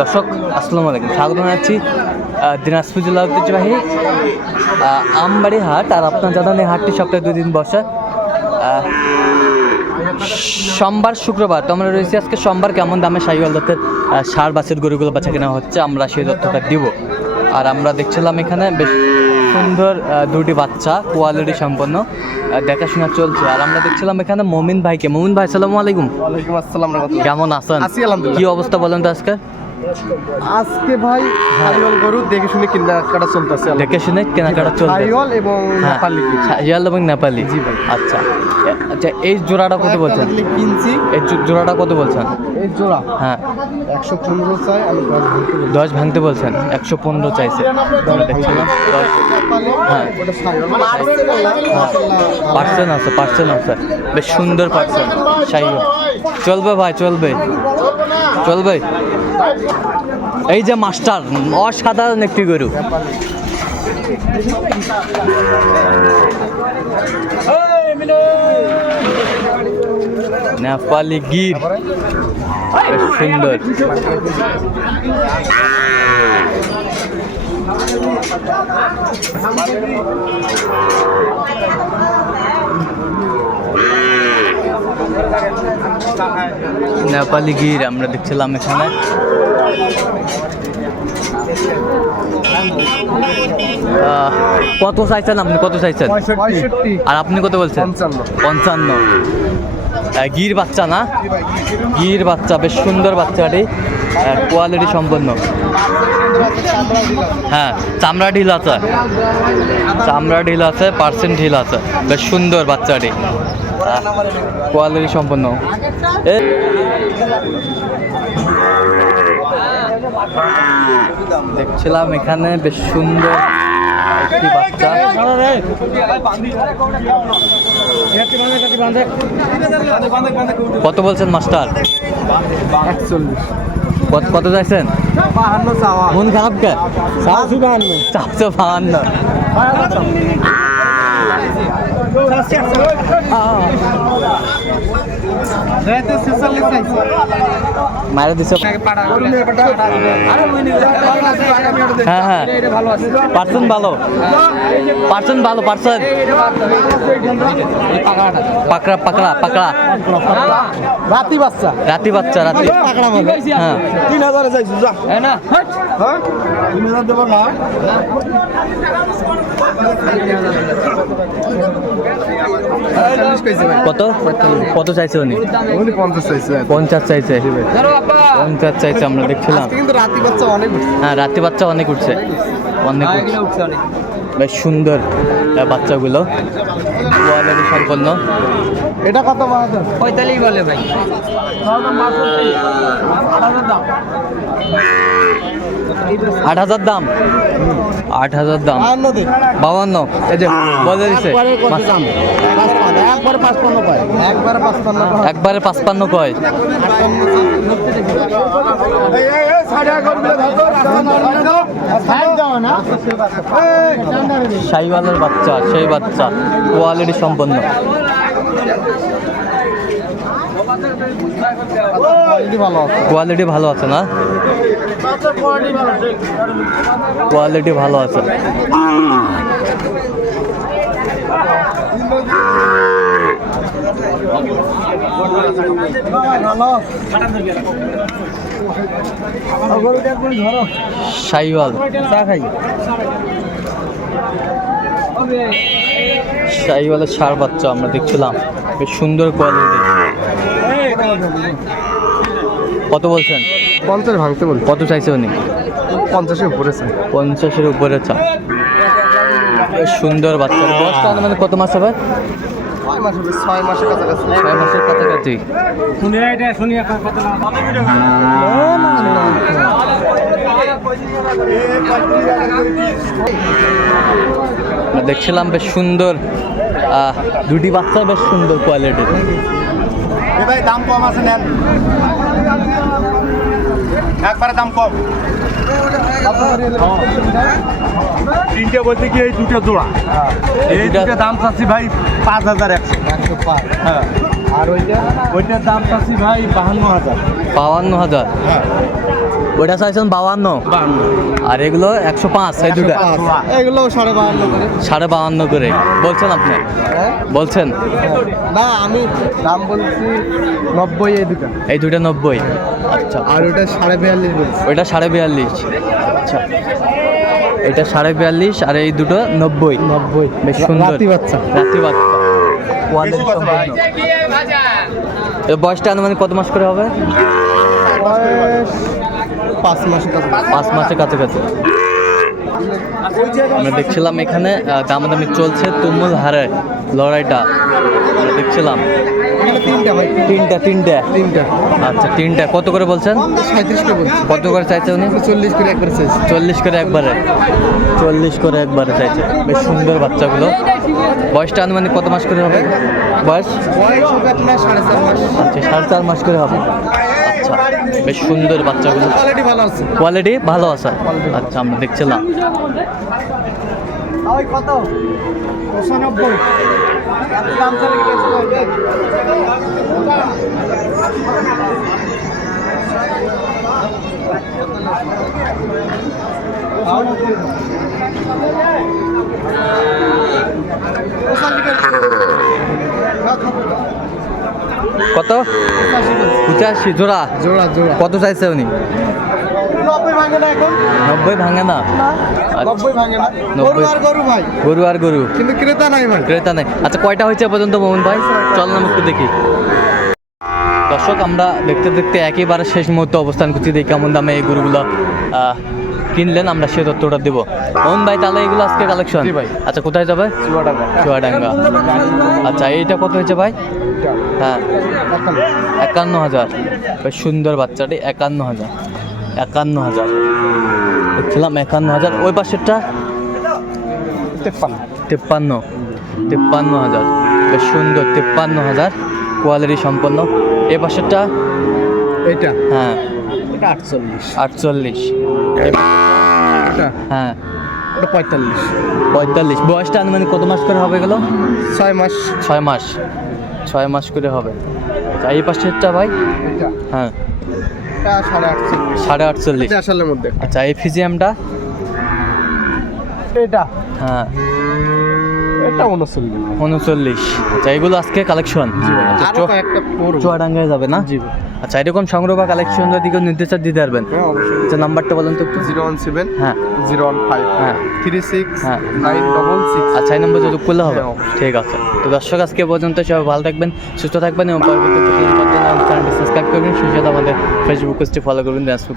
দর্শক, আসসালামু আলাইকুম। স্বাগত জানাচ্ছি দিনাজপুর জেলা ঐতিহ্যবাহী আমবাড়ি হাট আর আপনার জানান এই হাটটি সপ্তাহে দুই দিন বসে। সোমবার, শুক্রবার, তো আমরা রয়েছি আজকে সোমবার, কেমন দামে সাইওয়াল দত্তের সার বাসের গরুগুলো বাছা কেনা হচ্ছে, আমরা সেই তথ্যটা দিব। আর আমরা দেখছিলাম এখানে বেশ সুন্দর দুটি বাচ্চা কোয়ালিটি সম্পন্ন দেখাশোনা চলছে। আর আমরা দেখছিলাম এখানে মমিন ভাইকে। মমিন ভাই সালাম আলাইকুম। ওয়ালাইকুম আসসালাম কেমন আছেন? আছি আলহামদুলিল্লাহ। কি অবস্থা বলেন তো আজকে? আজকে ভাই হাইওয়াল গরু দেখে শুনে কিনা কাটা চলতেছে দেখে শুনে কেনাকাটা চলবে হাইওয়াল এবং নেপালি ইয়াল এবং নেপালি। জি ভাই। আচ্ছা আচ্ছা এই জোড়াটা কত বলছেন? কিনছি। এই জোড়াটা কত বলছেন? এই জোড়া। হ্যাঁ। একশো পনেরো চাই আমি দশ ভাঙতে বলছেন? একশো পনেরো চাইছে। হ্যাঁ। হাইওয়াল। পার্সেন্ট আছে পার্সেন্ট আছে বেশ সুন্দর পার্সেন্ট সাই চলবে ভাই চলবে। চলবে? এই যে মাস্টার অসাধারণ একটি গরু। নেপালি গির। সুন্দর। নেপালি গির আমরা দেখছিলাম এখানে। কত চাইছেন আপনি? কত চাইছেন? আর আপনি কত বলছেন? পঞ্চান্ন। পঞ্চান্ন। গির বাচ্চা না? গির বাচ্চা বেশ সুন্দর বাচ্চাটি। কোয়ালিটি সম্পন্ন। হ্যাঁ চামড়া ঢিল আছে। চামড়া ঢিল আছে পার্সেন্ট ঢিল আছে। বেশ সুন্দর বাচ্চাটি। কোয়ালিটি সম্পন্ন। দেখছিলাম এখানে বেশ সুন্দর কত বলছেন মাস্টার? কত চাইছেন? মন খারাপ কে? চারশো বাহান্ন। চারশো বাহান্ন। মায়ের দিছে। হ্যাঁ হ্যাঁ। পার্সেন্ট ভালো। পার্সেন্ট ভালো পার্সেন্ট পাকড়া পাকড়া পাকড়া। রাতি বাচ্চা। রাতি বাচ্চা রাতি। বলে। হ্যাঁ। তিন হাজারে চাইছি যা। হ্যাঁ? তিন হাজার দেবো না। কত? কত চাইছে উনি? পঞ্চাশ চাইছে। পঞ্চাশ চাইছে আমরা দেখছিলাম। আজকে কিন্তু রাতি বাচ্চা অনেক হ্যাঁ রাতে বাচ্চা অনেক উঠছে। অনেক উঠছে। বেশ সুন্দর বাচ্চাগুলো। কোয়ালিটি সম্পন্ন। এটা কত পঁয়তাল্লিশ বলে ভাই। আট হাজার দাম। আট হাজার দাম। বাহান্ন এই যে বলে দিছে। একবারে পাঁচপান্ন কয়। শাহিওয়ালের বাচ্চা সেই বাচ্চা। কোয়ালিটি সম্পন্ন ভালো আছে কোয়ালিটি ভালো আছে না? কোয়ালিটি ভালো আছে। শাহিওয়ালের সার বাচ্চা আমরা দেখছিলাম। বেশ সুন্দর কোয়ালিটি কত বলছেন? পঞ্চাশ ভাঙতে বল। কত চাইছে উনি? পঞ্চাশের উপরে চাই। পঞ্চাশের উপরে চা বেশ সুন্দর বাচ্চা। বয়সটা মানে কত মাস হবে? ছয় মাস হবে ছয় মাসের কাছাকাছি। ছয় মাসের কাছাকাছি। দেখছিলাম বেশ সুন্দর দুটি বাচ্চা বেশ সুন্দর কোয়ালিটির ভাই দাম কম আছে নেন। একবারে দাম কম। তিনটে বলতে কি এই দুটো জোড়া? এই দুটো দাম চাচ্ছি ভাই পাঁচ হাজার একশো। একশো পাঁচ। হ্যাঁ। আর ওইটা? ওইটার দাম চাচ্ছি ভাই বাহান্ন হাজার। বাহান্ন হাজার। ওটা চাইছেন বাউান্ন আর এগুলো একশো পাঁচ এই দুটা? এগুলো সাড়ে বাহান্ন করে। সাড়ে বাউান্ন করে। বলছেন আপনি? হ্যাঁ? বলছেন? না আমি দাম বলছি নব্বই এই দুটা। এই দুটা নব্বই। আচ্ছা। আর ওটা সাড়ে বিয়াল্লিশ ওইটা সাড়ে বিয়াল্লিশ। আচ্ছা। এটা সাড়ে বিয়াল্লিশ আর এই দুটো নব্বই। নব্বই। বেশ সুন্দর। রাতি বাচ্চা। রাতি বাচ্চা। বয়সটা আনুমানিক কত মাস করে হবে? বয়স পাঁচ মাসের কাছে পাঁচ মাসের কাছাকাছি। আমরা দেখছিলাম এখানে দামাদামি চলছে তুমুল হারে লড়াইটা। দেখছিলাম। তিনটা তিনটা তিনটা। আচ্ছা তিনটা। কত করে বলছেন? কত করে চাইছে উনি? চল্লিশ করে একবার চাইছি। চল্লিশ করে একবারে। চল্লিশ করে একবারে চাইছে। বেশ সুন্দর বাচ্চাগুলো। বয়সটা আনুমানিক কত মাস করে হবে? বয়স? আচ্ছা সাড়ে চার মাস করে হবে। আচ্ছা বেশ সুন্দর বাচ্চাগুলো। কোয়ালিটি ভালো আছে। কোয়ালিটি ভালো আছে। আচ্ছা আমরা দেখছিলাম। কত কত? পঁচাশি জোড়া? জোড়া জোড়া। কত চাইছে উনি? নব্বই ভাঙে না। গরু আর গরু কিন্তু ক্রেতা নাই ভাই। ক্রেতা নেই। আচ্ছা কয়টা হয়েছে পর্যন্ত মোহন ভাই? চল না একটু দেখি। দর্শক আমরা দেখতে দেখতে একেবারে শেষ মুহূর্তে অবস্থান করছি। দেখি কেমন দামে এই গরুগুলো আহ, কিনলেন আমরা সে তথ্যটা দেবো। মোহন ভাই তাহলে এগুলো আজকে কালেকশন ভাই। আচ্ছা কোথায় যাবে? চুয়াডাঙ্গা। আচ্ছা এইটা কত হয়েছে ভাই? হ্যাঁ। একান্ন হাজার। সুন্দর বাচ্চাটি একান্ন হাজার। একান্ন হাজার। দেখছিলাম একান্ন হাজার। ওই পাশেরটা? তেপ্পান্ন। তেপ্পান্ন। তেপ্পান্ন হাজার। বেশ সুন্দর তেপ্পান্ন হাজার। কোয়ালিটি সম্পন্ন। এ পাশেরটা? এইটা। হ্যাঁ। এটা আটচল্লিশ। আটচল্লিশ। হ্যাঁ। ওটা পঁয়তাল্লিশ। পঁয়তাল্লিশ। বয়সটা আনুমানিক কত মাস করে হবে গেলো ছয় মাস। ছয় মাস। ছয় মাস করে হবে। এই পাশেরটা ভাই? হ্যাঁ। সাড়ে আটচল্লিশ। সাড়ে আটচল্লিশ। এটা সালের মধ্যে। আচ্ছা এই ফিজিয়ামটা? এটা। হ্যাঁ। এটা উনচল্লিশ উনচল্লিশ আচ্ছা এগুলো আজকে কালেকশন আরও চুয়াডাঙ্গায় যাবে না? জি আচ্ছা এরকম সংগ্রহ বা কালেকশন যদি কেউ নির্দেশ দিতে পারবেন। হ্যাঁ আচ্ছা নাম্বারটা বলেন তো একটু। জিরো ওয়ান সেভেন হ্যাঁ। Zero one five. হ্যাঁ। থ্রি সিক্স হ্যাঁ। Nine double six. আচ্ছা এই নম্বর যোগ করলে হবে? হ্যাঁ, ঠিক আছে। তো দর্শক আজকে পর্যন্ত সবাই ভালো থাকবেন সুস্থ থাকবেন এবং পরবর্তী সাবস্ক্রাইব করবেন সেই আমাদের ফেসবুক পেজটি ফলো করবেন ফেসবুক